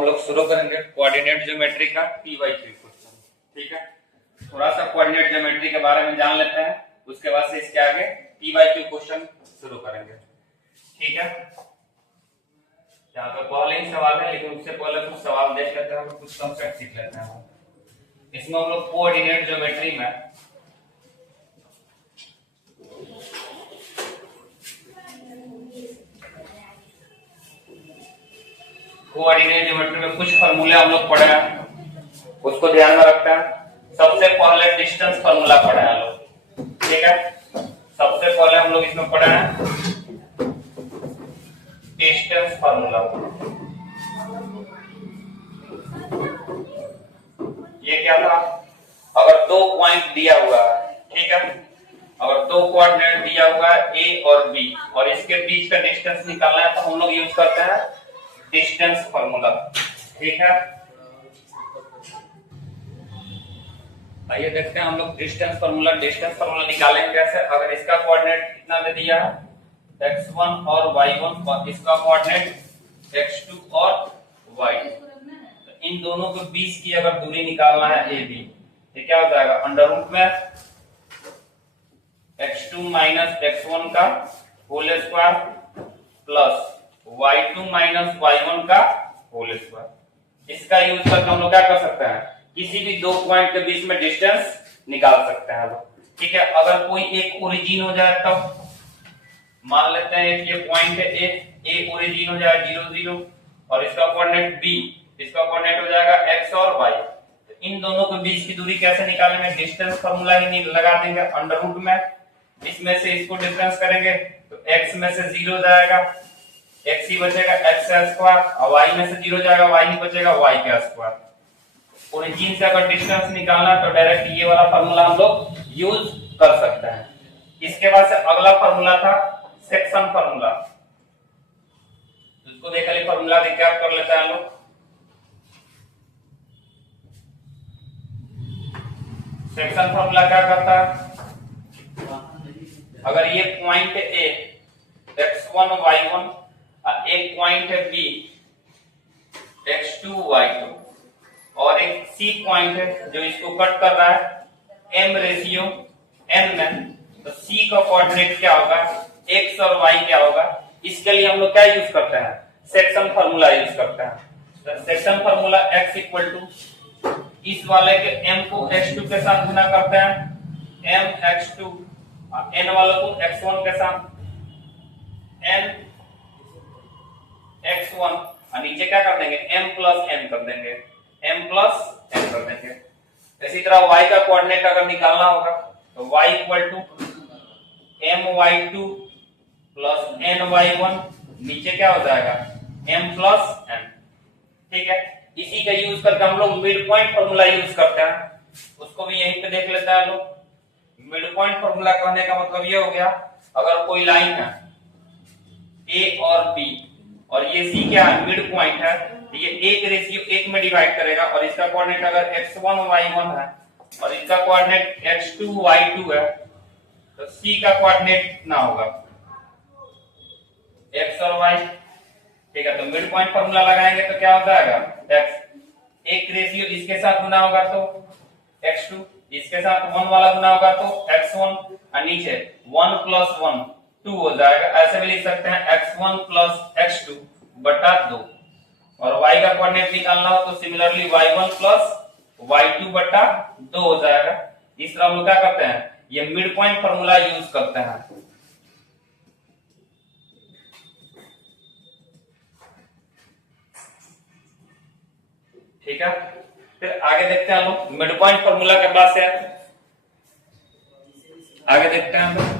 हम लोग शुरू करेंगे कोऑर्डिनेट ज्योमेट्री का P/Q क्वेश्चन। ठीक है, थोड़ा सा कोऑर्डिनेट ज्योमेट्री के बारे में जान लेते हैं, उसके बाद से इसके आगे P/Q क्वेश्चन शुरू करेंगे। ठीक है, यहाँ पे पहले ही सवाल है, लेकिन उससे पहले कुछ सवाल देख लेते हैं, कुछ कंसेप्ट सीख लेते हैं। इसमें हम लोग कोऑर्डिनेट ज्योमेट्री में कुछ फॉर्मूले हम लोग पढ़े हैं, उसको ध्यान में रखते हैं। सबसे पहले डिस्टेंस फॉर्मूला पढ़े हैं लोग। ठीक है, सबसे पहले हम लोग इसमें पढ़े हैं डिस्टेंस फॉर्मूला। ये क्या था? अगर दो पॉइंट दिया हुआ है, ठीक है, अगर दो कोऑर्डिनेट दिया हुआ है A और B और इसके बीच का डिस्टेंस निकालना है, तो हम लोग यूज करते हैं डिस्टेंस फॉर्मूला। ठीक है, आइए देखते हैं हम लोग डिस्टेंस फॉर्मूला निकालेंगे कैसे। अगर इसका कोऑर्डिनेट कितना दे दिया है x1 और y1 और इसका कोऑर्डिनेट x2 और y2, तो इन दोनों के बीच की अगर दूरी निकालना है AB, तो क्या हो जाएगा? अंडर रूट में x2 माइनस x1 का whole square plus y2 minus y1 का होल स्क्वायर। इसका यूज करके हम लोग क्या कर सकते हैं? किसी भी दो पॉइंट के बीच में डिस्टेंस निकाल सकते हैं लोग। ठीक है, अगर कोई एक ओरिजिन हो जाए तब मान लेते हैं ये पॉइंट है A ओरिजिन हो जाएगा 0 0 और इसका कोऑर्डिनेट B, इसका कोऑर्डिनेट हो जाएगा x और y। तो इन दोनों के बीच की दूरी कैसे निकालेंगे? डिस्टेंस फार्मूला ही लगा देंगे अंडर रूट में, इसमें से इसको डिफरेंस करेंगे तो x में से 0 जाएगा, x ही बचेगा x का स्क्वायर, और y में से 0 जाएगा, y ही बचेगा y का स्क्वायर। ओरिजिन से अगर डिस्टेंस निकालना तो डायरेक्ट ये वाला फार्मूला हम लोग यूज कर सकते हैं। इसके बाद से अगला फार्मूला था सेक्शन फार्मूला, इसको देख ली फार्मूला रिकैप कर लेते हैं लोग। सेक्शन फार्मूला क्या करता है? अगर ये पॉइंट A x1 y1 और एक पॉइंट है B x2 y2 और एक C पॉइंट है जो इसको कट कर रहा है m रेशियो n में, तो C का कोऑर्डिनेट क्या होगा? x और y क्या होगा? इसके लिए हम लोग क्या यूज करते हैं? सेक्शन फार्मूला यूज करते हैं। तो section formula x equal to इस वाले के m को x2 के साथ गुना करते हैं m x2 और n वालों को x1 के साथ n x1 और नीचे क्या कर देंगे? m प्लस n कर देंगे, m प्लस n कर देंगे। इसी तरह y का कोऑर्डिनेट अगर निकालना होगा तो y equal to my2 plus ny1, नीचे क्या हो जाएगा? m plus n। ठीक है, इसी का यूज करके हम लोग मिड पॉइंट फार्मूला यूज करते हैं, उसको भी यहीं पे देख लेते हैं लोग। मिड पॉइंट फार्मूला कहने का मतलब ये हो गया, अगर कोई लाइन है A और B और ये C क्या है? मिड पॉइंट है, ये एक रेशियो एक में डिवाइड करेगा और इसका कोऑर्डिनेट अगर x1 y1 है और इसका कोऑर्डिनेट x2 y2 है, तो C का कोऑर्डिनेट कितना होगा? x और y। ठीक है, तो मिड पॉइंट फार्मूला लगाएंगे तो क्या हो जाएगा? x एक रेशियो इसके साथ गुना होगा तो x2, इसके साथ 1 वाला गुना होगा तो x1 और नीचे 1 प्लस 1 2 हो जाएगा। ऐसे भी लिख सकते हैं x1 प्लस x2 बटा 2 और y का कोऑर्डिनेट निकालना हो तो सिमिलरली y1 प्लस y2 बटा 2 हो जाएगा। इस तरह हम लोग क्या करते हैं? ये मिड पॉइंट फार्मूला यूज करते हैं। ठीक है, फिर आगे देखते हैं लोग। मिड पॉइंट फार्मूला के बाद से आगे देखते हैं हम लोग,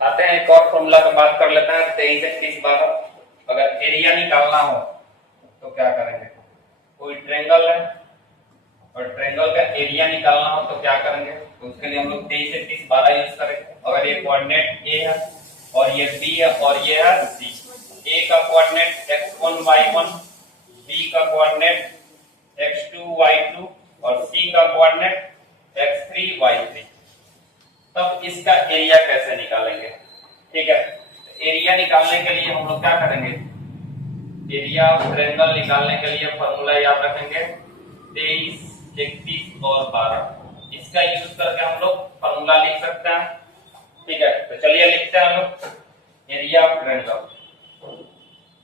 आते हैं एक और फार्मूला की बात कर लेते हैं। 23 से 30 12 अगर एरिया निकालना हो तो क्या करेंगे? कोई ट्रायंगल है और ट्रायंगल का एरिया निकालना हो तो क्या करेंगे? तो उसके लिए हम लोग 23 से 30 12 यूज करेंगे। अगर ये कोऑर्डिनेट A है और ये B है और ये है C, A का कोऑर्डिनेट x1 y1, B का कोऑर्डिनेट x2 y2 और C का कोऑर्डिनेट x3 y3, तब इसका एरिया कैसे निकालेंगे? ठीक है, एरिया निकालने के लिए हम लोग क्या करेंगे? एरिया ऑफ ट्रायंगल निकालने के लिए फॉर्मूला याद रखेंगे 23, 31 और 12। इसका यूज करके हम लोग फॉर्मूला लिख सकते हैं। ठीक है, तो चलिए लिखते हैं हम लोग area of triangle.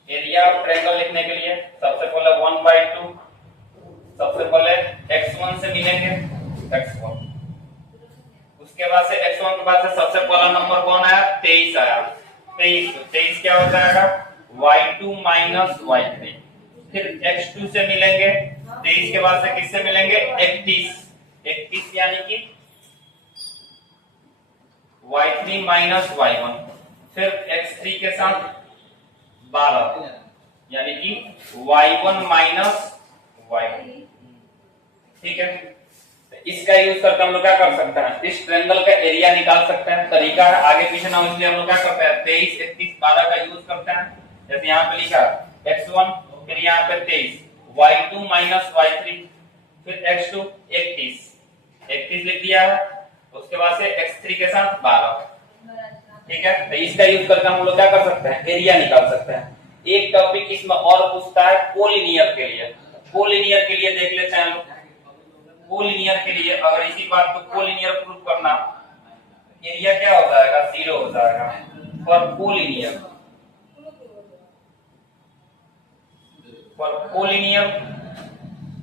Area of triangle लिखने के लिए सबसे पहले 1/2, सबसे पहले x1 से मिलेंगे x1, उसके बाद से x1 के बाद से सबसे पहला नंबर कौन आया, 23 आया। 23 क्या हो जाएगा, y2 माइनस y3। फिर x2 से मिलेंगे 23 के बाद से किससे मिलेंगे, 31 यानी कि y3 माइनस y1। फिर x3 के साथ 12 यानी कि y1 माइनस y2। ठीक है, तो इसका यूज करके हम लोग क्या कर सकते हैं, इस ट्रायंगल का एरिया निकाल सकते हैं। तरीका है आगे पीछे ना, इसलिए हम लोग क्या करते हैं 23, 31, 12 का यूज करते हैं। जैसे यहाँ पे लिखा x1, फिर यहाँ पे 23, y2 माइनस y3, फिर x2 31 लिख दिया है। उसके बाद से x3 के साथ 12। ठीक है, तो इसका यूज करके हम लोग क्या कर सकते हैं, एरिया निकाल सकते हैं। एक टॉपिक इसमें और पूछता है कोलिनियर के लिए। कोलिनियर के लिए देख लेते हैं लोग। कोलिनियर के लिए अगर इसी बात को कोलिनियर प्रूव करना, एरिया क्या हो जाएगा, 0 हो जाएगा। फॉर कोलिनियर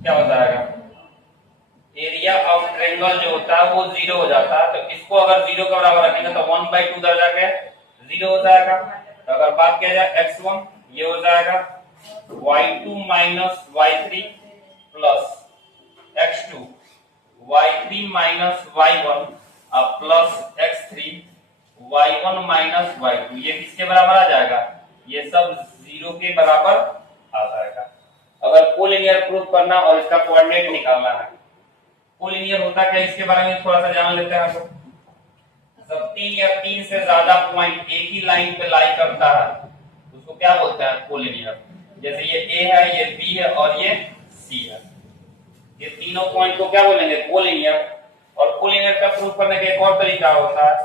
क्या हो जाएगा, एरिया ऑफ ट्रायंगल जो होता है वो 0 हो जाता है। तो इसको अगर 0 के बराबर रखेंगे तो 1/2 उधर जाके 0 हो जाएगा। तो अगर बात किया जाए x1, ये हो जाएगा y2 minus y3 plus x2 y3 minus y1 plus x3 y1 minus y2। ये किसके बराबर आ जाएगा, ये सब 0 के बराबर आ जाएगा। अगर कोलिनियर प्रूफ करना और इसका कोऑर्डिनेट निकालना है, कोलिनियर होता क्या, इसके बारे में थोड़ा सा जान लेते हैं हम लोग। जब 3 या 3 से ज्यादा पॉइंट एक ही लाइन पे लाई करता है उसको क्या बोलते हैं, कोलिनियर। जैसे ये A है, ये B है और ये C है, ये तीनों पॉइंट को क्या बोलेंगे, कोलिनियर। और कोलिनियर का प्रूफ करने का एक और तरीका होता है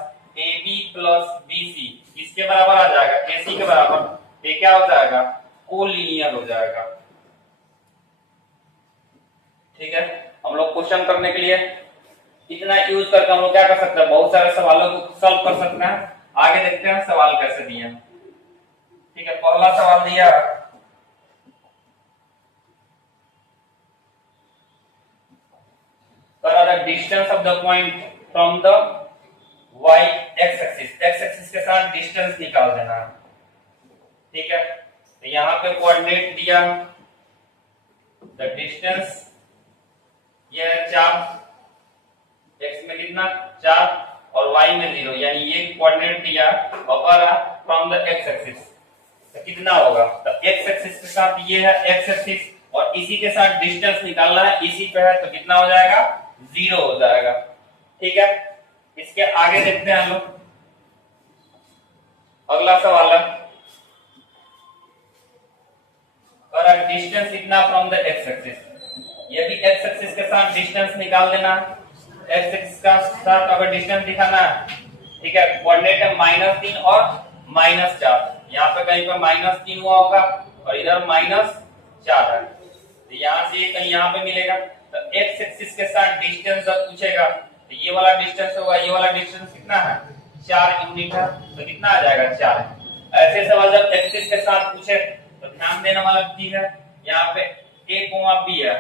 AB प्लस BC किसके बराबर आ जाएगा, AC के बराबर। ये क्या हो जाएगा, कोलिनियर हो जाएगा। ठीक है, हम लोग क्वेश्चन करने के लिए इतना यूज करके हम लोग क्या कर सकते हैं, बहुत सारे सवालों को सॉल्व कर सकते हैं। आगे देखते हैं सवाल कैसे दिए हैं। ठीक है, पहला सवाल दिया the distance of the point from the y x axis के साथ डिस्टेंस निकाल देना। ठीक है, तो यहाँ पे कोऑर्डिनेट दिया, द डिस्टेंस ये है 4, x में कितना 4 और y में 0, यानी ये कोऑर्डिनेट दिया और फ्रॉम द x एक्सिस तो कितना होगा, तो x एक्सिस के साथ ये है x एक्सिस और इसी के साथ डिस्टेंस निकालना है, इसी पे है तो कितना हो जाएगा, 0 हो जाएगा। ठीक है, इसके आगे देखते हैं हम लोग। अगला सवाल है डिस्टेंस इतना फ्रॉम द x एक्सिस, ये भी x एक्सिस के साथ डिस्टेंस निकाल देना। x एक्सिस का साथ अगर डिस्टेंस दिखाना है, ठीक है, कोऑर्डिनेट है -3 और -4। यहाँ पे कहीं पे -3 हुआ होगा और इधर -4 है, तो यहाँ से कहीं यहाँ पे मिलेगा। तो x एक्सिस के साथ डिस्टेंस जब पूछेगा तो ये वाला डिस्टेंस होगा, ये वाला डिस्टेंस कितना है, 4 यूनिट है, तो कितना आ जाएगा, 4। ऐसे सवाल जब एक्सिस के साथ पूछे तो ध्यान देने वाला चीज है, यहाँ पे a, b है।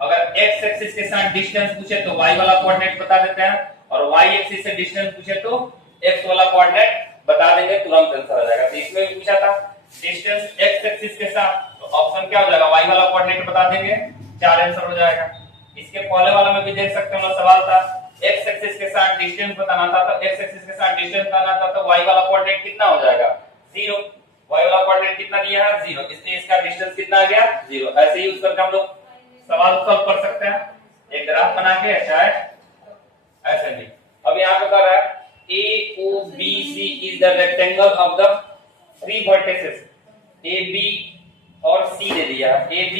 अगर x एक्सिस के साथ डिस्टेंस पूछे तो y वाला कोऑर्डिनेट बता देते हैं और y एक्सिस से डिस्टेंस पूछे तो x वाला कोऑर्डिनेट बता देंगे, तुरंत आंसर आ जाएगा। तो इसमें भी पूछा था डिस्टेंस x एक्सिस के साथ, तो ऑप्शन क्या हो जाएगा, y वाला कोऑर्डिनेट बता देंगे, 4 आंसर हो जाएगा। इसके पहले वाला में भी देख सकते हैं, सवाल था x एक्सिस के साथ डिस्टेंस बताना था, तो x एक्सिस के साथ डिस्टेंस बताना था तो y वाला कोऑर्डिनेट कितना हो जाएगा, 0। y वाला कोऑर्डिनेट कितना दिया है, 0, इसलिए इसका डिस्टेंस कितना आ गया, 0। ऐसे यूज करके हम लोग सवाल सॉल्व कर सकते हैं, एक ग्राफ बना के, चाहे ऐसे भी। अब यहाँ पे कर रहा है AOBC is the rectangle of the 3 vertices AB और C दे दिया, AB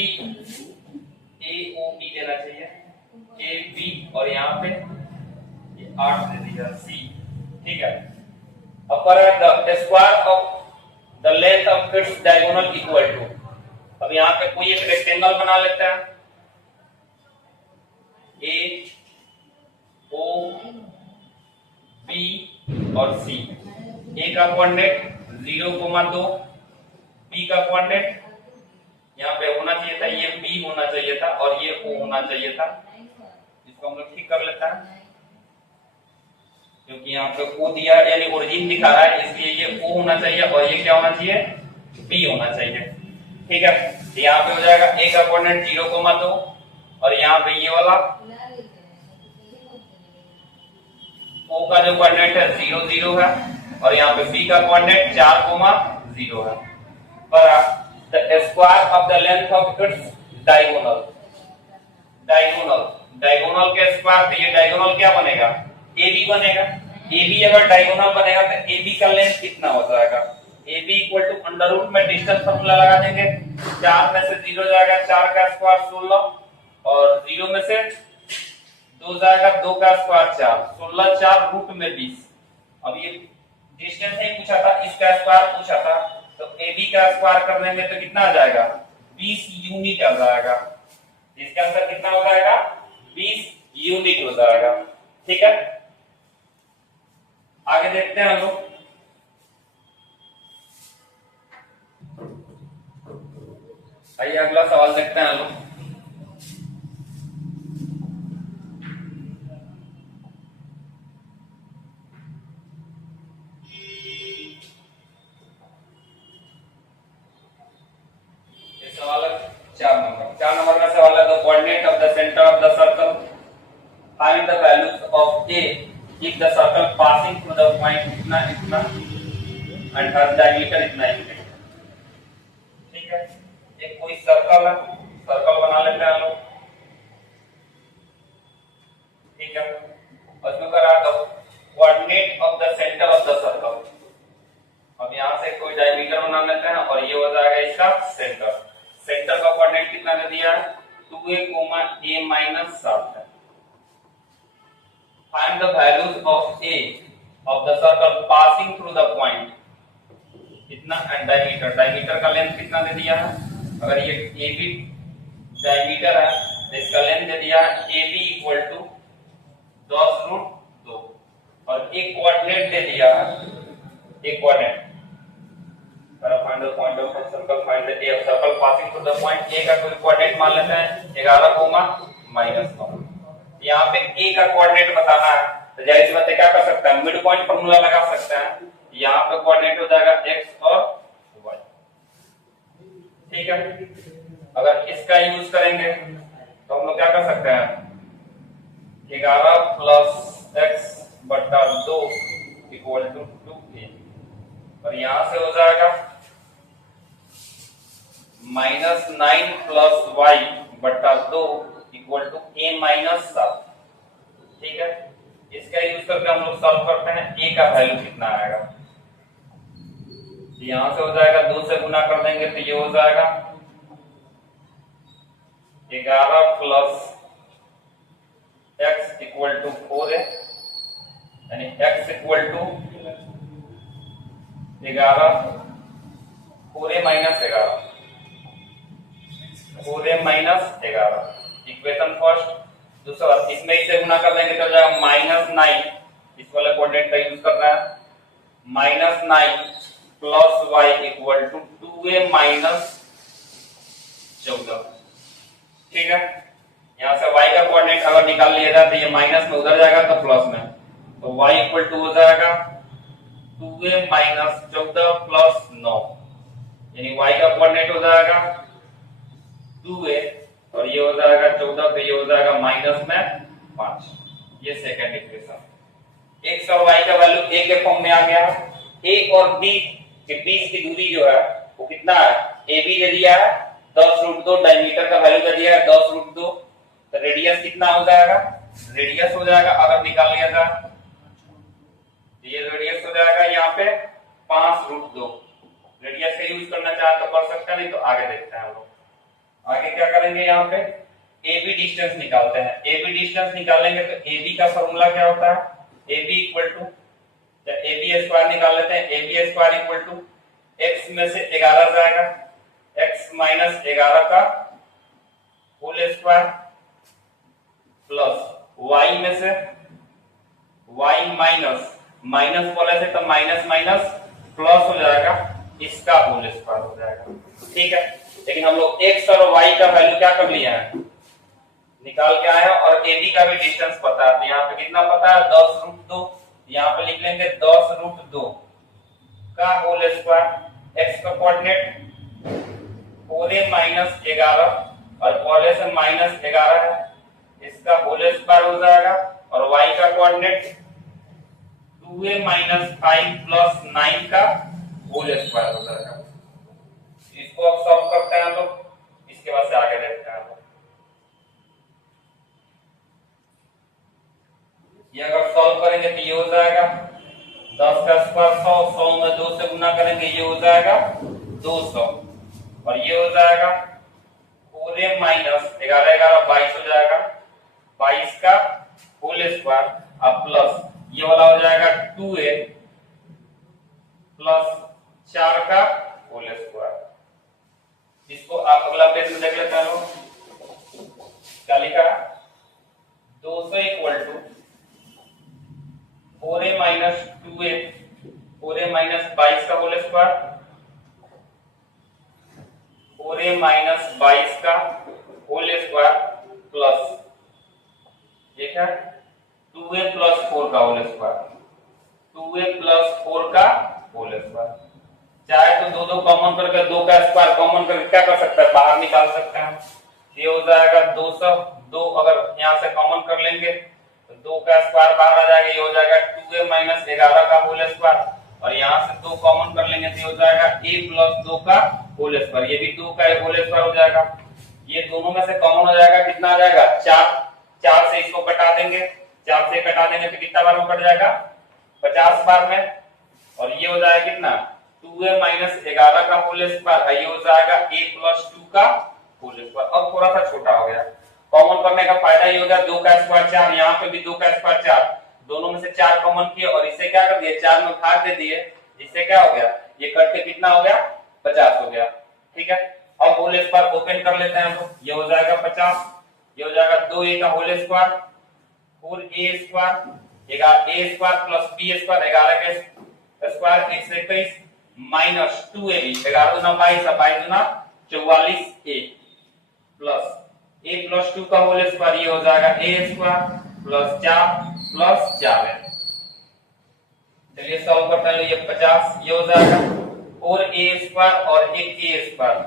AOB देना चाहिए, AB और यहाँ पे 8 दे दिया C। ठीक है, अब कर रहा है the square of the length of its diagonal equal to, अब यहाँ पे कोई एक रेक्टेंगल बना लेते हैं, ए ओ बी और सी। ए का कोऑर्डिनेट 0,2, बी का कोऑर्डिनेट यहाँ पे होना चाहिए था, ये बी होना चाहिए था और ये ओ होना चाहिए था। इसको हम लोग ठीक कर लेते हैं, क्योंकि यहाँ पे ओ दिया यानी ओरिजिन दिखा रहा है, इसलिए ये ओ होना चाहिए और ये क्या होना चाहिए, बी होना चाहिए। ठीक है, तो यहाँ पे हो जाएगा ए का कोऑर्डिनेट 0,2 और यहाँ पे ये वाला ओ का जो कोऑर्डिनेट है 0, 0 है और यहाँ पे बी का कोऑर्डिनेट 4,0 है। पर the square of the length of its diagonal, diagonal के स्क्वायर पे ये diagonal क्या बनेगा, AB बनेगा। AB अगर diagonal बनेगा तो AB का लेंथ कितना हो जाएगा, AB equal to under root में डिस्टेंस फॉर्मूला लगा देंगे, 4 में से 0 जाएगा 4 का स्क्वायर 16 और 0 में से 2 जाएगा 2 का स्क्वायर 4, 16 4 रूट में 20। अब ये डिस्टेंस नहीं पूछा था, इसका स्क्वायर पूछा था, तो AB का स्क्वायर कर देंगे तो कितना आ जाएगा, 20 यूनिट आ जाएगा। इसका आंसर कितना हो जाएगा, 20 यूनिट हो जाएगा। ठीक है, आगे देखते हैं हम लोग। आइए अगला सवाल देखते हैं हम लोग। चार नंबर का सवाल है, the coordinate of the centre of the circle, find the values of A if the circle passing through the point इतना इतना एंड हर डायमीटर इतना इतना। ठीक है, एक कोई सर्कल है, सर्कल बना लेते हैं हम लोग। ठीक है, उसमें करा the coordinate of the centre of the circle. अब यहां से कोई डायमीटर बना लेते हैं और ये हो जाएगा इसका सेंटर। सेंटर का कोऑर्डिनेट कितना दे दिया है, 2a, a माइनस 7 है। Find the values of a of the circle passing through the point इतना एंड डायमीटर, डायमीटर का लेंथ कितना दे दिया है, अगर ये AB डायमीटर है तो इसका लेंथ दे दिया है AB इक्वल टू 10√2 और एक कोऑर्डिनेट दे दिया है, एक coordinate find the point of a circle, find the area of circle passing through the point A का कोई कोऑर्डिनेट मान लेते हैं 11,-9। यहाँ पे A का कोऑर्डिनेट बताना है तो जाहिर सी बात है क्या कर सकता है, मिड पॉइंट फार्मूला लगा सकते हैं। यहाँ पे कोऑर्डिनेट हो जाएगा x और y। ठीक है, अगर इसका यूज करेंगे तो हम लोग क्या कर सकते हैं, 11 + x/2 = 2a और यहां से हो जाएगा -9 + y/2 = a-7। ठीक है, इसका यूज करके हम लोग सॉल्व करते हैं, a का वैल्यू कितना आएगा। यहां से हो जाएगा 2 से गुना कर देंगे तो ये हो जाएगा 11 + x = 4a यानी x = 11 4a-11 4a-11 equation first. दूसरा इसमें इसे गुना कर देंगे तो हो जाएगा -9, इस वाले कोऑर्डिनेट का यूज करना है, -9 + y = 2a-14। ठीक है, यहां से y का कोऑर्डिनेट अगर निकाल लिया जाए तो ये माइनस में उधर जाएगा तो प्लस में, तो y = हो जाएगा 2a-14 + 9 यानी y का कोऑर्डिनेट हो जाएगा 2a और ये हो जाएगा 14 पे ये हो जाएगा माइनस में 5। ये सेकंड इक्वेशन। x और y का वैल्यू a के फॉर्म में आ गया। a और b के बीच की दूरी जो है वो कितना है, AB दे दिया है 10√2, डायमीटर का वैल्यू दे दिया है 10√2, तो रेडियस कितना हो जाएगा, रेडियस हो जाएगा अगर निकाल लिया जाए ये रेडियस हो जाएगा यहाँ पे 5√2। रेडियस का यूज करना चाहे तो कर सकते हैं, नहीं तो आगे देखते हैं हम लोग। आगे क्या करेंगे, यहाँ पे AB डिस्टेंस निकालते हैं। AB डिस्टेंस निकालेंगे तो AB का फॉर्मूला क्या होता है, AB = AB² निकाल लेते हैं। AB² = x में से 11 जाएगा, x माइनस 11 का होल स्क्वायर प्लस y में से y माइनस माइनस बोले से तो माइनस माइनस प्लस हो जाएगा, इसका होल स्क्वायर हो जाएगा। ठीक है, लेकिन हम लोग x और y का वैल्यू क्या कर लिया है, निकाल के आए हैं, और AB का भी डिस्टेंस पता है। यहाँ पे कितना पता है, 10√2। यहाँ पे लिख लेंगे 10√2 का होल स्क्वायर। x का कोऑर्डिनेट 4a-11 और पहले से -11 है, इसका होल स्क्वायर हो जाएगा। और y का कोऑर्डिनेट 2a-5 + 9 का होल स्क्वायर हो जाएगा। इसको अब सॉल्व करते हैं हम लोग, इसके बाद से आगे देखते हैं हम लोग। ये अगर सॉल्व करेंगे तो ये हो जाएगा 10 का स्क्वायर 100, 100 में 2 से गुना करेंगे ये हो जाएगा 200, और ये हो जाएगा 4a-11 11 22 हो जाएगा, 22 का होल स्क्वायर अब प्लस ये वाला हो जाएगा 2a प्लस 4 का होल स्क्वायर। इसको आप अगला पेज में देख लेते हैं लोग, क्या लिखा है, 200 = 4a-2a 4a-22 का होल स्क्वायर, 4a-22 का होल स्क्वायर प्लस ठीक है 2a + 4 का होल स्क्वायर, 2a + 4 का होल स्क्वायर। चाहे तो दो दो कॉमन करके 2 का स्क्वायर कॉमन करके क्या कर सकते हैं, बाहर निकाल सकते हैं। ये हो जाएगा 200, 2 अगर यहाँ से कॉमन कर लेंगे तो 2 का स्क्वायर बाहर आ जाएगा, ये हो जाएगा 2a-11 का होल स्क्वायर, और यहाँ से 2 कॉमन कर लेंगे तो ये हो जाएगा a + 2 का होल स्क्वायर, ये भी 2 का होल स्क्वायर हो जाएगा। ये दोनों में से कॉमन हो जाएगा, कितना आ जाएगा 4, 4 से इसको कटा देंगे, 4 से कटा देंगे तो कितना बार में कट जाएगा, 50 बार में, और ये हो जाएगा कितना 2a-11 का होल स्क्वायर, ये हो जाएगा a + 2 का होल स्क्वायर। अब थोड़ा सा छोटा हो गया, कॉमन करने का फायदा ये हो गया 2 का स्क्वायर 4, यहाँ पे भी 2 का स्क्वायर 4, दोनों में से 4 कॉमन किए और इससे क्या कर दिए 4 में भाग दे दिए, इससे क्या हो गया, ये कट के कितना हो गया 50 हो गया। ठीक है, अब होल स्क्वायर ओपन कर लेते हैं, तो ये हो जाएगा 50, ये हो जाएगा 2a का whole square 4a square a square plus b square 11 के स्क्वायर 121 माइनस 2ab 11 दूना 22 22 दूना 44a प्लस a + 2 का होल स्क्वायर, ये हो जाएगा a स्क्वायर प्लस 4 प्लस 4 है। चलिए सॉल्व करते हैं, ये 50 ये हो जाएगा 4a स्क्वायर और एक a स्क्वायर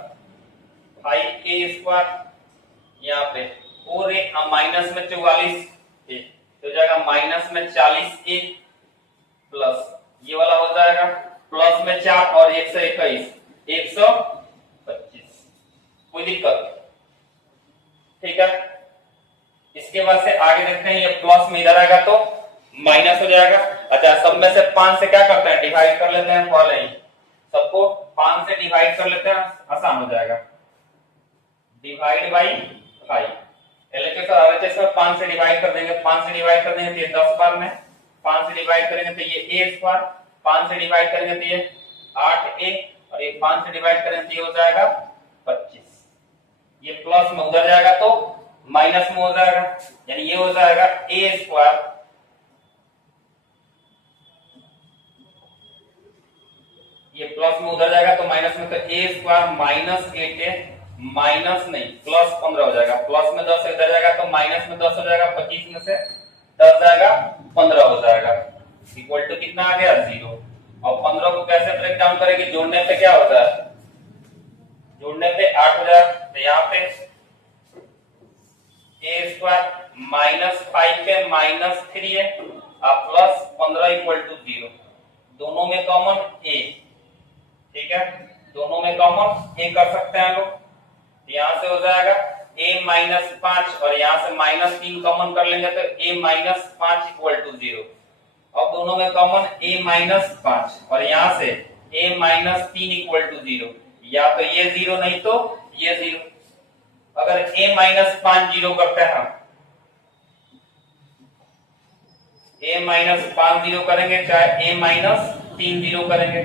5a स्क्वायर, यहाँ पे 4a माइनस में 44a तो हो जाएगा माइनस में 40a प्लस ये वाला हो जाएगा प्लस में 4 और 121 125, कोई दिक्कत, ठीक है। इसके बाद से आगे देखते हैं, ये प्लस में इधर आएगा तो माइनस हो जाएगा। अच्छा, सब में से 5 से क्या करते हैं, डिवाइड कर लेते हैं, पहले ही सबको 5 से डिवाइड कर लेते हैं, आसान हो जाएगा, डिवाइड बाई 5। LHS और RHS में 5 से डिवाइड कर देंगे, 5 से डिवाइड कर देंगे तो ये 10 बार में, 5 से डिवाइड करेंगे तो ये a स्क्वायर, 5 से डिवाइड करेंगे तो ये 8a, और ये 5 से डिवाइड करेंगे तो ये हो जाएगा 25। ये प्लस में उधर जाएगा तो माइनस में हो जाएगा, यानी ये हो जाएगा a स्क्वायर ये प्लस में उधर जाएगा तो माइनस में, तो a square minus 8a minus नहीं प्लस 15 हो जाएगा, प्लस में 10 इधर जाएगा तो माइनस में 10 हो जाएगा, 25 में से 10 जाएगा 15 हो जाएगा, इक्वल टू कितना आ गया 0। और 15 को कैसे ब्रेक डाउन करेंगे, जोड़ने पे क्या होता है, जोड़ने पे 8 हो जाएगा, तो यहाँ पे a स्क्वायर माइनस 5 पे माइनस 3 है और प्लस 15 इक्वल टू 0, दोनों में कॉमन a, ठीक है, दोनों में कॉमन a कर सकते हैं लोग, यहाँ से हो जाएगा a-5 और यहाँ से -3 कॉमन कर लेंगे तो a-5 इक्वल टू 0। अब दोनों में कॉमन a-5 और यहाँ से a-3 इक्वल टू 0, या तो ये 0 नहीं तो ये 0। अगर a-5 0 करते हैं, a-5 0 करेंगे चाहे a-3 0 करेंगे,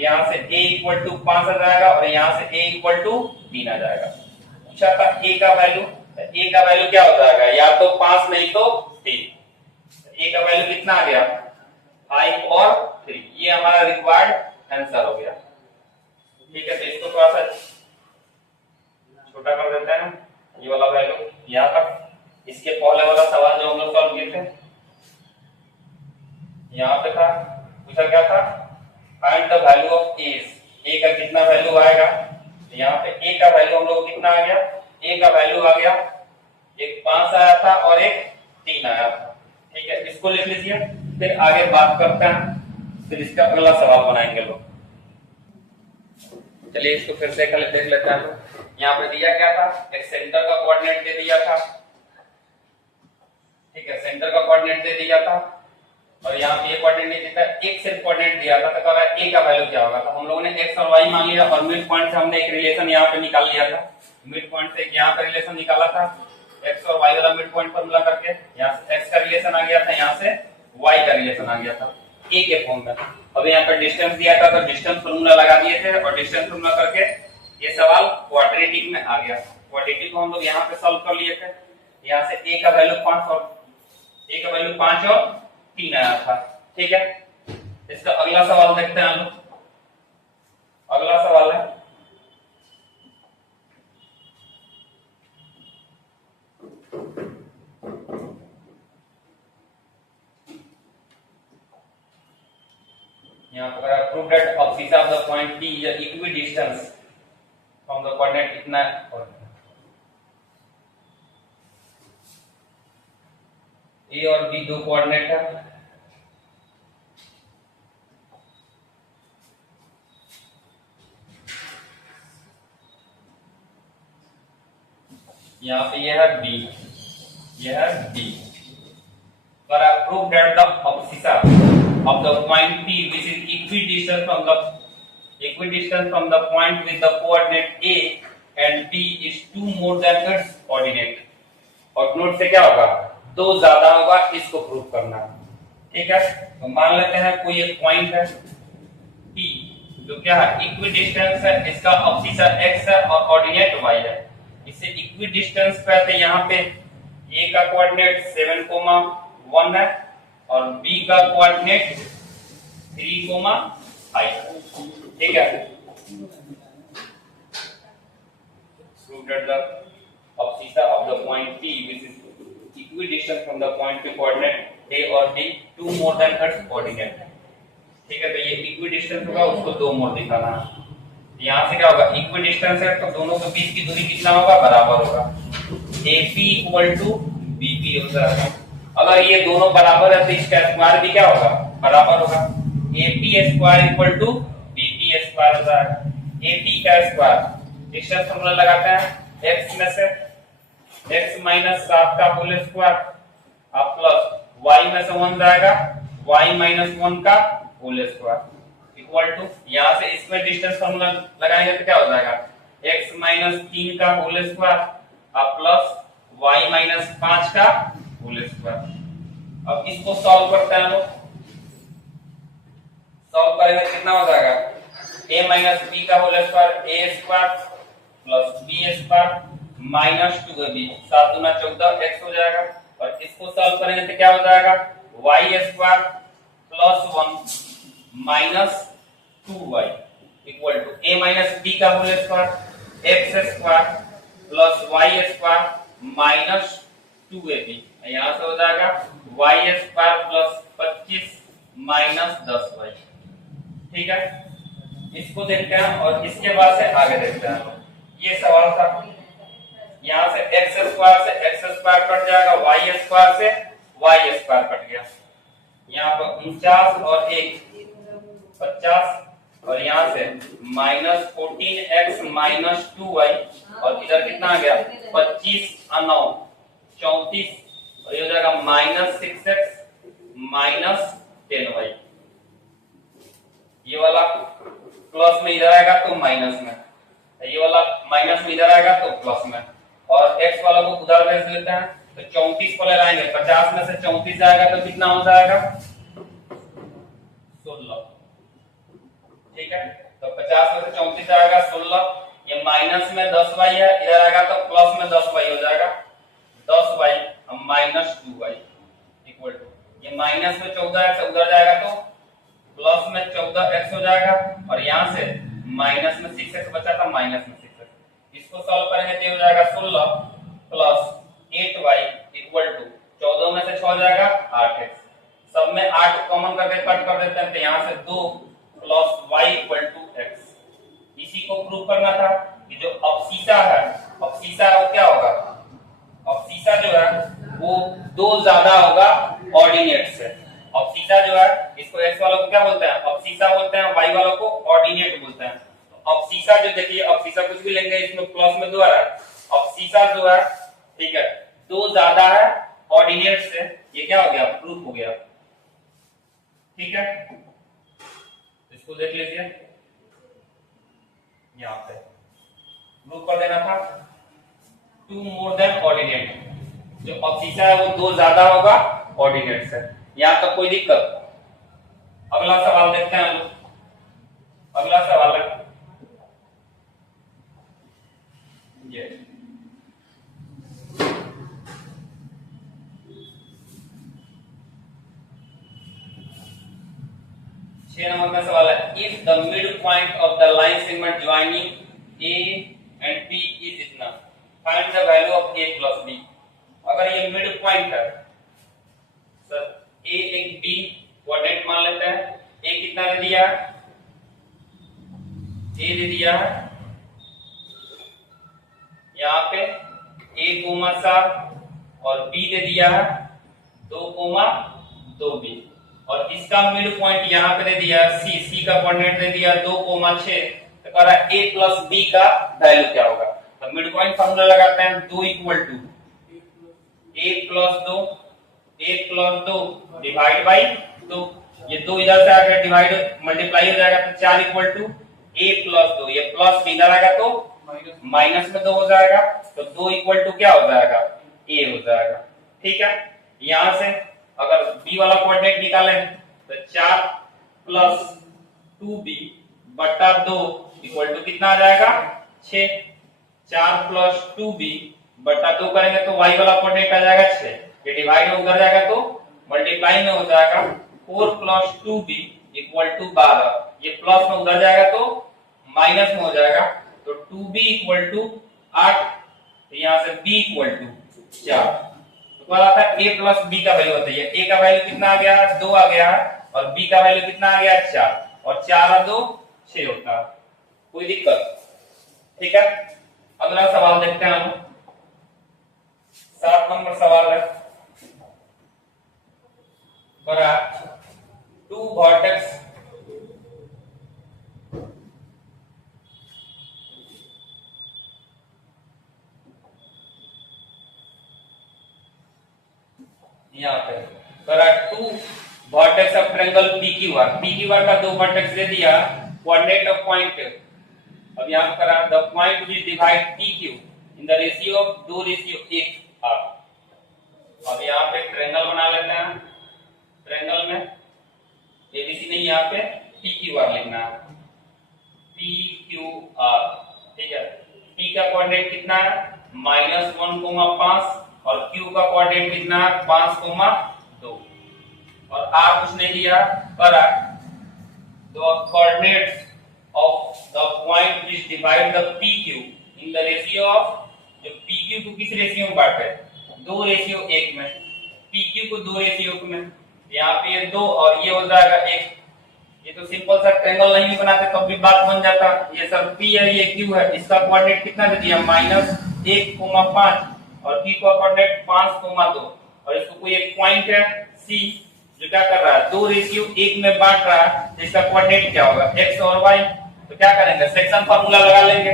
यहाँ से a इक्वल टू 5 आ जाएगा और यहाँ से a इक्वल टू 3 आ जाएगा। पूछा था a का वैल्यू, a का वैल्यू क्या हो जाएगा, या तो 5 नहीं तो 3। a का वैल्यू कितना आ गया, 5 और 3। ये हमारा रिक्वायर्ड आंसर हो गया। ठीक है, तो इसको थोड़ा सा छोटा कर देते हैं, ये वाला वैल्यू यहाँ तक। इसके पहले वाला सवाल जो हम लोग सॉल्व किए थे, यहाँ पे था, पूछा क्या था, फाइंड द वैल्यू ऑफ ए। ए का कितना वैल्यू आएगा, यहाँ पे ए का वैल्यू हम लोग कितना आ गया, ए का वैल्यू आ गया, एक 5 आया था और एक 3 आया था। ठीक है, इसको लिख लीजिए, फिर आगे बात करते हैं, फिर इसका अगला सवाल बनाएंगे लोग। चलिए इसको फिर से देख लेते हैं। यहाँ पे दिया क्या था, एक सेंटर का कोऑर्डिनेट दे दिया था। ठीक है, सेंटर का कोऑर्डिनेट दे दिया था और यहाँ पे ये कोऑर्डिनेट नहीं देता, एक सिर्फ कोऑर्डिनेट दिया था। तो कह रहा है ए का वैल्यू क्या होगा, तो हम लोगों ने एक्स और वाई मान लिया और मिड पॉइंट से हमने एक रिलेशन यहाँ पे निकाल लिया था। मिड पॉइंट से यहाँ पे रिलेशन निकाला था, एक्स और वाई वाला मिड पॉइंट फॉर्मूला करके, यहाँ से एक्स का रिलेशन आ गया था, यहाँ से वाई का रिलेशन आ गया था ए के फॉर्म में। अब यहाँ पर डिस्टेंस दिया था तो डिस्टेंस फॉर्मूला लगा दिए थे और डिस्टेंस फॉर्मूला करके ये सवाल क्वाड्रेटिक में आ गया। क्वाड्रेटिक को हम लोग यहाँ पे सॉल्व कर लिए थे। यहाँ से ए का वैल्यू 5 और ए का वैल्यू 5 और 3 आया था। ठीक है, इसका अगला सवाल देखते हैं हम लोग। अगला सवाल है, यहाँ पर prove that abscissa of the point P is equidistant from the coordinate इतना ए और बी दो कोऑर्डिनेट है। यहाँ पे यह है बी, यह है बी। पर prove that the abscissa of the point P which is equidistant from the point with the coordinate A and B is 2 more than its coordinate। और नोट से क्या होगा, 2 ज्यादा होगा, इसको प्रूव करना। ठीक है, तो मान लेते हैं कोई एक पॉइंट है P जो क्या है, इक्विडिस्टेंस है, इसका abscissa x है और ऑर्डिनेट y है। इससे इक्विडिस्टेंस पे है, यहाँ पे A का कोऑर्डिनेट 7,1 है और B का कोऑर्डिनेट 3,5। ठीक है, prove that the abscissa of the point P which is equidistant from the point P coordinate A or B 2 more than its coordinate। ठीक है, तो ये इक्विडिस्टेंस होगा, उसको 2 मोर दिखाना है। यहाँ से क्या होगा, इक्विडिस्टेंस है तो दोनों के बीच की दूरी कितना होगा, बराबर होगा। AP इक्वल टू BP होता है। अगर ये दोनों बराबर है तो इसका स्क्वायर भी क्या होगा, बराबर होगा। AP square equal to BP square होता है। AP का स्क्वायर, डिस्टेंस फॉर्मूला लगाते हैं, x में से x माइनस 7 का होल स्क्वायर अब प्लस y में से 1 जाएगा, y माइनस 1 का होल स्क्वायर इक्वल टू, यहाँ से इसमें डिस्टेंस फॉर्मूला लगाएंगे तो क्या हो जाएगा, x माइनस 3 का होल स्क्वायर अब प्लस y माइनस 5 का होल स्क्वायर। अब इसको सॉल्व करते हैं लोग, सॉल्व करेंगे कितना हो जाएगा, a माइनस b का whole square a square plus b square minus 2ab, 7 दूना 14 x हो जाएगा। और इसको सॉल्व करेंगे तो क्या हो जाएगा, y square plus 1 minus 2y equal to a minus b का whole square x square plus y square minus 2ab। यहाँ से हो जाएगा y square plus 25 minus 10y। ठीक है, इसको देखते हैं और इसके बाद से आगे देखते हैं। ये सवाल था, यहाँ से x स्क्वायर कट जाएगा, y स्क्वायर से y स्क्वायर कट गया। यहाँ पर 49 और 1 50 और यहाँ से माइनस 14x माइनस 2y और इधर कितना आ गया, 25 और 9 34 और ये हो जाएगा माइनस 6x माइनस 10y। ये वाला प्लस में इधर आएगा तो माइनस में, ये वाला माइनस में इधर आएगा तो प्लस में, और x वाला को उधर भेज लेते हैं तो 34 को लगाएंगे, 50 में से 34 जाएगा तो कितना हो जाएगा, 16। ठीक है, तो 50 में से 34 जाएगा 16, ये माइनस में 10y है, इधर आएगा तो प्लस में 10y हो जाएगा, 10y minus 2y equal to, ये माइनस में 14x उधर जाएगा तो प्लस में 14x हो जाएगा, और यहाँ से माइनस में 6x बचा था, माइनस में 6x। इसको सॉल्व करेंगे तो हो जाएगा 16 प्लस 8y इक्वल टू 14 में से 6 जाएगा 8x, सब में 8 कॉमन करके कट कर देते हैं तो यहाँ से 2 plus y equal to x। इसी को प्रूव करना था कि जो अवशीषा है, अवशीषा वो क्या होगा, अवशीषा जो है वो 2 ज्यादा होगा ऑर्डिनेट से। अवशीषा जो है इसको x वालों को क्या बोलते हैं, अवशीषा बोलते हैं, y वालों को ऑर्डिनेट बोलते हैं। तो अवशीषा जो देखिए, अवशीषा कुछ भी लेंगे इसमें प्लस में 2 आ रहा है, अवशीषा जो है ठीक है 2 ज्यादा है ऑर्डिनेट से, ये क्या हो गया, प्रूफ हो गया। ठीक है, इसको देख लीजिए, यहाँ पे प्रूफ कर देना था 2 मोर देन ऑर्डिनेट, जो अवशीषा है वो 2 ज्यादा होगा ऑर्डिनेट से। यहाँ तक कोई दिक्कत? अगला सवाल देखते हैं हम लोग। अगला सवाल है ये 6 नंबर का सवाल है, if the mid point of the line segment joining A and B is इतना, find the value of a plus b। अगर ये मिड पॉइंट है सर, a एक b कोऑर्डिनेट मान लेते हैं, a कितना दे दिया, a दे दिया है यहाँ पे a, 7 और b दे दिया है 2, 2b, और इसका मिड पॉइंट यहाँ पे दे दिया c का कोऑर्डिनेट दे दिया 2, 6, तो कह रहा है a प्लस b का वैल्यू क्या होगा। तो मिड पॉइंट फार्मूला लगाते हैं, 2 equal to a plus 2 divide by 2, ये 2 इधर से आ गया डिवाइड मल्टीप्लाई हो जाएगा तो 4 इक्वल टू a प्लस 2, ये प्लस इधर आएगा तो माइनस में 2 हो जाएगा, तो 2 इक्वल टू क्या हो जाएगा, a हो जाएगा। ठीक है, यहां से अगर b वाला कोऑर्डिनेट निकालें तो 4 प्लस 2b बटा 2 इक्वल टू कितना आ जाएगा, 6। 4 प्लस 2b बटा 2 करेंगे तो y वाला कोऑर्डिनेट आ जाएगा 6, ये डिवाइड में उधर जाएगा तो मल्टीप्लाई में हो जाएगा 4 प्लस 2b इक्वल टू 12, ये प्लस में उधर जाएगा तो माइनस में हो जाएगा, तो 2b इक्वल टू 8, तो यहां से b इक्वल टू 4। तो क्या आता है, a प्लस b का वैल्यू होता है, a का वैल्यू कितना आ गया, 2 आ गया, और b का वैल्यू कितना आ गया, 4, और 4 और 2 6 होता है। कोई दिक्कत? ठीक है, अगला सवाल देखते हैं हम। 7 नंबर सवाल है, बड़ा 2 वर्टेक्स यहाँ पे बड़ा 2 वर्टेक्स ऑफ ट्रायंगल PQR का 2 वर्टेक्स दे दिया, कोऑर्डिनेट ऑफ पॉइंट, अब यहाँ करा the point which divide PQ in the ratio of 2:1 R। अब यहाँ पे ट्रायंगल बना लेते हैं, ट्रायंगल में ABC नहीं, यहाँ पे PQR लिखना है, PQR। ठीक है, P का कोऑर्डिनेट कितना है, -1, 5, और Q का कोऑर्डिनेट कितना है, 5, 2, और R कुछ नहीं दिया, पर the coordinates of the point which divide the PQ in the ratio of, जो PQ को किस रेशियो में बांटे, 2:1 में, PQ को 2:1 में, यहाँ पे ये 2 और ये हो जाएगा 1। ये तो सिंपल सा ट्रायंगल नहीं भी बनाते तब भी बात बन जाता। ये सर P है, ये Q है, इसका कोऑर्डिनेट कितना दे दिया, -1, 5, और Q का कोऑर्डिनेट 5, 2, और इसको कोई एक पॉइंट है C जो क्या कर रहा है, 2:1 में बांट रहा है, तो इसका कोऑर्डिनेट क्या होगा, x और y। तो क्या करेंगे, सेक्शन फार्मूला लगा लेंगे,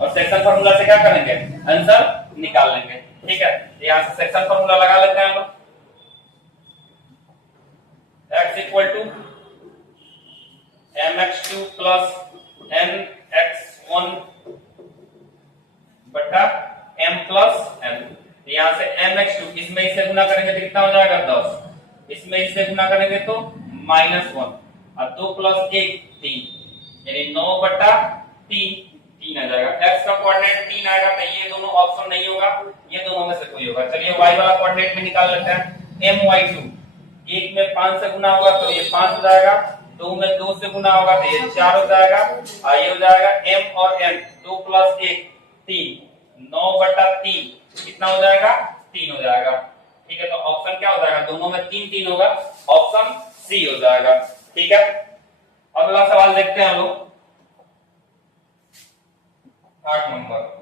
और सेक्शन फार्मूला से क्या करेंगे, आंसर निकाल लेंगे। ठीक है, यहाँ से सेक्शन फार्मूला लगा लेते हैं हम, x equal to mx2 plus mx1 बटा m प्लस m। यहाँ से mx2 इसमें इसे गुना करेंगे तो कितना हो जाएगा, 10, इसमें इसे गुना करेंगे तो -1, और 2 + 1 3, यानी 9 बटा 3, 3 आ जाएगा। x का कोऑर्डिनेट 3 आएगा तो ये दोनों ऑप्शन नहीं होगा, ये दोनों में से कोई होगा। चलिए y वाला कोऑर्डिनेट भी निकाल लेते हैं। my2 1 में 5 से गुना होगा तो ये 5 हो जाएगा, 2 में 2 से गुना होगा तो ये 4 हो जाएगा, और ये हो जाएगा m और n 2 + 1 3 9/3 कितना हो जाएगा 3 हो जाएगा। ठीक है, तो ऑप्शन क्या हो जाएगा, दोनों में 3 3 होगा, ऑप्शन सी हो जाएगा। ठीक है, अगला सवाल देखते हैं हम लोग 8 number.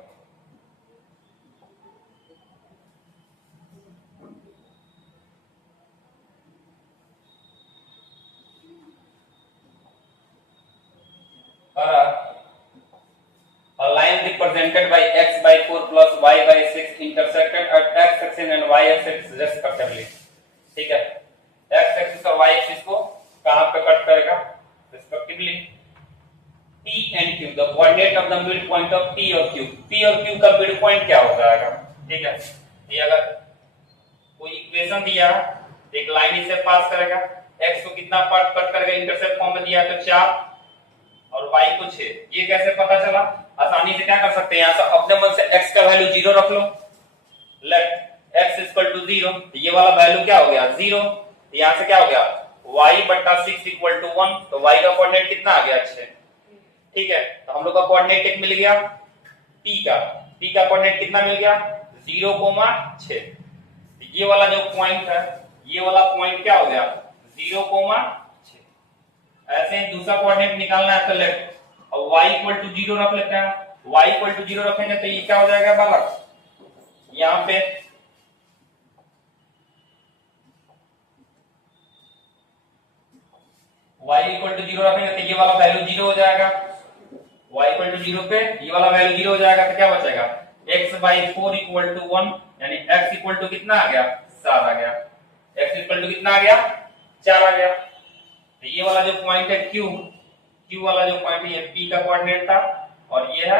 A line represented by x by 4 plus y by 6 intersected at x axis and y axis respectively। ठीक है, x axis और y axis को कहां पे कट करेगा respectively। P and Q, the coordinate of the midpoint of P और Q, P और Q का midpoint क्या हो जाएगा। ठीक है, ये अगर कोई इक्वेशन दिया एक लाइन इसे पास करेगा, x को कितना पार्ट कट करेगा, इंटरसेप्ट फॉर्म में दिया तो 4 और y को 6। ये कैसे पता चला, आसानी से क्या कर सकते हैं, यहां से अपने मन से x का वैल्यू 0 रख लो, लेट x = 0, तो ये वाला वैल्यू क्या हो गया 0, तो यहां से क्या हो गया y/6 = 1, तो y का कोऑर्डिनेट कितना आ गया 6। ठीक है, तो हम लोग का कोऑर्डिनेट एक मिल गया p का कोऑर्डिनेट कितना मिल गया 0,6। ये वाला जो पॉइंट है, ये वाला पॉइंट क्या हो गया 0,6। ऐसे ही दूसरा कोऑर्डिनेट निकालना है तो लेट, अब y = 0 रख लेते हैं, y = 0 रखेंगे तो ये क्या हो जाएगा बालक, यहाँ पे y = 0 रखेंगे तो ये वाला वैल्यू 0 हो जाएगा, y = 0 पे ये वाला वैल्यू 0 हो जाएगा, तो क्या बचेगा x/4 = 1, यानी x = कितना आ गया 4 आ गया, x = कितना आ गया 4 आ गया। तो ये वाला जो पॉइंट है Q वाला जो पॉइंट है, ये P का कोऑर्डिनेट था और ये है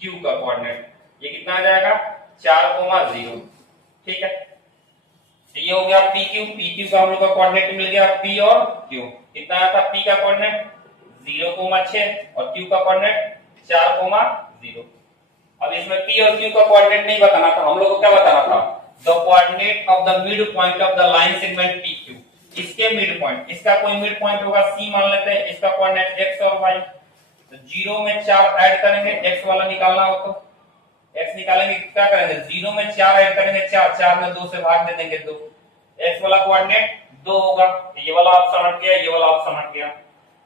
Q का कोऑर्डिनेट, ये कितना आ जाएगा 4,0। ठीक है, तो ये हो गया PQ का हम लोग का कोऑर्डिनेट मिल गया P और Q। कितना आया था P का कोऑर्डिनेट 0,6 और Q का कोऑर्डिनेट 4,0। अब इसमें P और Q का कोऑर्डिनेट नहीं बताना था, हम लोग को क्या बताना था, the coordinate of the mid point of the line segment PQ, इसके मिड पॉइंट, इसका कोई मिड पॉइंट होगा C मान लेते हैं, इसका कोऑर्डिनेट x और y, तो 0 में 4 ऐड करेंगे, x वाला निकालना हो तो x निकालेंगे, क्या करेंगे 0 में 4 ऐड करेंगे 4 में 2 से भाग दे देंगे 2, x वाला कोऑर्डिनेट 2 होगा, तो ये वाला ऑप्शन हट गया, ये वाला ऑप्शन हट गया।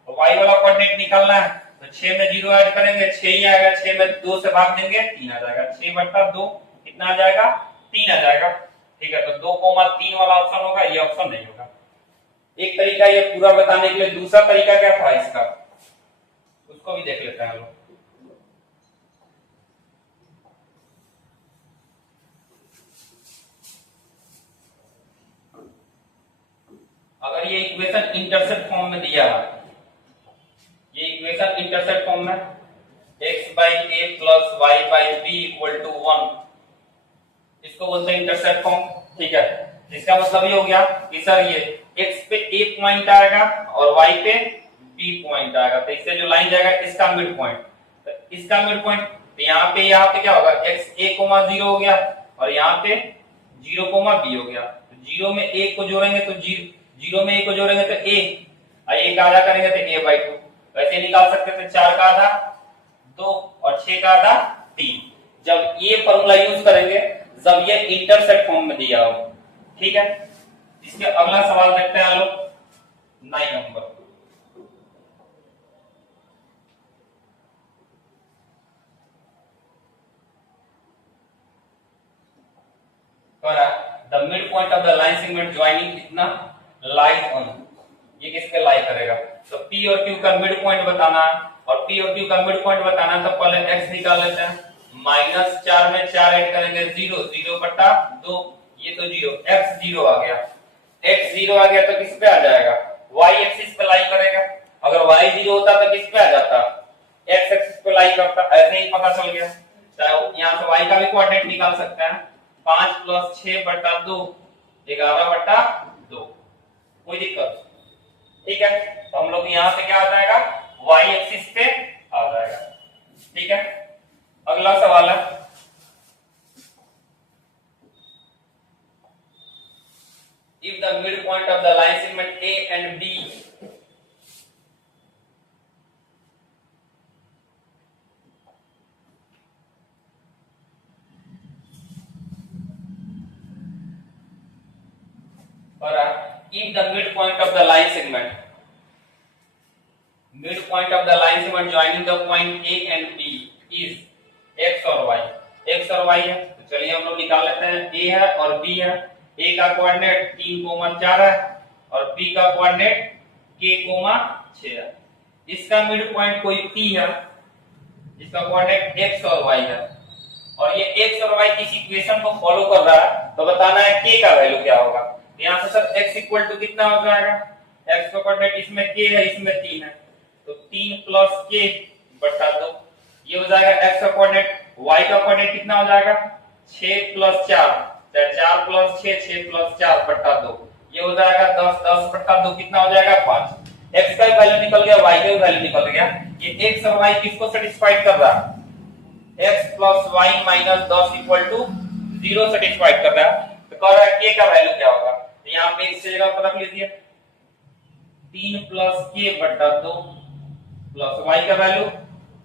तो y वाला कोऑर्डिनेट निकालना है तो 6 में 0 ऐड करेंगे 6 ही आएगा, 6 में 2 से भाग देंगे 3 आ जाएगा, 6/2 कितना आ जाएगा 3 आ जाएगा। ठीक है, तो 2,3 वाला ऑप्शन होगा, ये ऑप्शन नहीं होगा। एक तरीका ये पूरा बताने के लिए, दूसरा तरीका क्या था इसका, उसको भी देख लेते हैं लोग। अगर ये इक्वेशन इंटरसेप्ट फॉर्म में दिया है, ये इक्वेशन इंटरसेप्ट फॉर्म में x/a + y/b = 1, इसको बोलते हैं इंटरसेप्ट फॉर्म। ठीक है, इसका मतलब ये हो गया कि सर ये x पे a पॉइंट आएगा और y पे b पॉइंट आएगा, तो इससे जो लाइन जाएगा इसका मिड पॉइंट, तो इसका मिड पॉइंट, तो यहाँ पे क्या होगा x a, 0 हो गया और यहाँ पे 0, b हो गया, तो 0 में a को जोड़ेंगे तो 0 में a को जोड़ेंगे तो a, और a का आधा करेंगे तो a/2, वैसे निकाल सकते थे 4 का आधा 2 और 6 का आधा 3, जब ये फॉर्मूला यूज करेंगे जब ये इंटरसेप्ट फॉर्म में दिया हो। ठीक है, इसके अगला सवाल देखते हैं लोग 9 number. The mid point of the line segment joining कितना लाइज ऑन, ये किस पे लाई करेगा, तो P और Q का मिड पॉइंट बताना है, और P और Q का मिड पॉइंट बताना है तो पहले x निकाल लेते हैं, -4 में 4 ऐड करेंगे 0/2, ये तो 0, x 0 आ गया, x 0 आ गया तो किस पे आ जाएगा y एक्सिस पे लाई करेगा, अगर y 0 होता तो किस पे आ जाता x एक्सिस पे लाई करता, ऐसे ही पता चल गया। यहाँ से y का भी कोऑर्डिनेट निकाल सकते हैं, 5 + 6/2 11/2, कोई दिक्कत। ठीक है, तो हम लोग यहाँ पे क्या आ जाएगा y एक्सिस पे आ जाएगा। ठीक है, अगला सवाल है if the midpoint of the line segment A and B or if the midpoint of the line segment joining the point A and B is x और y, x और y है तो चलिए हम लोग निकाल लेते हैं। A है और B है, A का कोऑर्डिनेट 3,4 है और B का कोऑर्डिनेट k,6 है। इसका मिड पॉइंट कोई P है, इसका कोऑर्डिनेट x और y है और ये x और y किसी इक्वेशन को फॉलो कर रहा है तो बताना है k का वैल्यू क्या होगा। यहाँ से सर x इक्वल टू कितना हो जाएगा, x का कोऑर्डिनेट इसमें k है, इसमें 3 है तो 3 प्लस k बटा 2, ये हो जाएगा x का कोऑर्डिनेट। y का कोऑर्डिनेट कितना हो जाएगा 6 प्लस 4, 4 प्लस 6, 6 प्लस 4 बटा 2, ये हो जाएगा 10, 10 बटा 2 कितना हो जाएगा 5। x का वैल्यू निकल गया, y का वैल्यू निकल गया। ये x और y किसको सेटिस्फाइड कर रहा है, x plus y minus 10 equal to 0 satisfied कर रहा है तो कह रहा है k का वैल्यू क्या होगा। तो यहाँ पे इस जगह पर रख लीजिए 3 प्लस k बटा 2 प्लस y का वैल्यू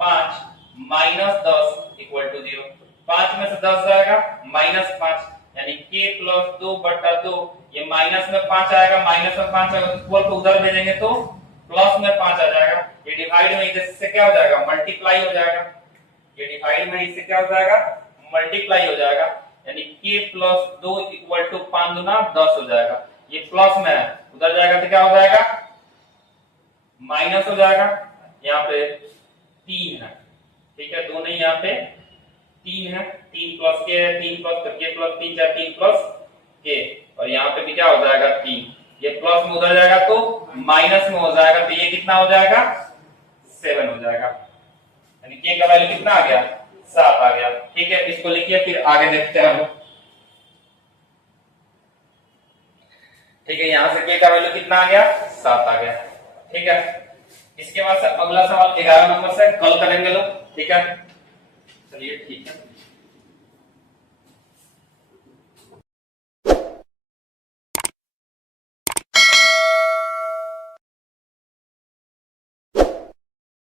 5 माइनस 10 इक्वल टू 0, 5 में से 10 जाएगा माइनस 5 यानी k प्लस 2 बटा 2, ये माइनस में 5 आएगा, माइनस में 5 आएगा इक्वल को उधर भेजेंगे तो प्लस में 5 आ जाएगा। ये डिवाइड में इससे क्या हो जाएगा मल्टीप्लाई हो जाएगा, ये डिवाइड में इससे क्या हो जाएगा मल्टीप्लाई हो जाएगा यानी k प्लस 2 इक्वल टू 5 दूना 10 हो जाएगा। ये प्लस में है उधर जाएगा तो क्या हो जाएगा माइनस हो जाएगा। यहाँ पे 3 है, ठीक है, दोनों यहाँ पे 3 है, 3 प्लस k है, 3 प्लस तो k प्लस 3 या 3 प्लस k और यहाँ पे भी क्या हो जाएगा 3, ये प्लस में उधर जाएगा तो माइनस में हो जाएगा तो ये कितना हो जाएगा 7 हो जाएगा यानी k का वैल्यू कितना आ गया 7 आ गया। ठीक है, इसको लिखिए फिर आगे देखते हैं हम। ठीक है, यहाँ से k का वैल्यू कितना आ गया 7 आ गया। ठीक है, इसके बाद से अगला सवाल 11 नंबर से कल करेंगे लोग। ठीक है, चलिए ठीक है।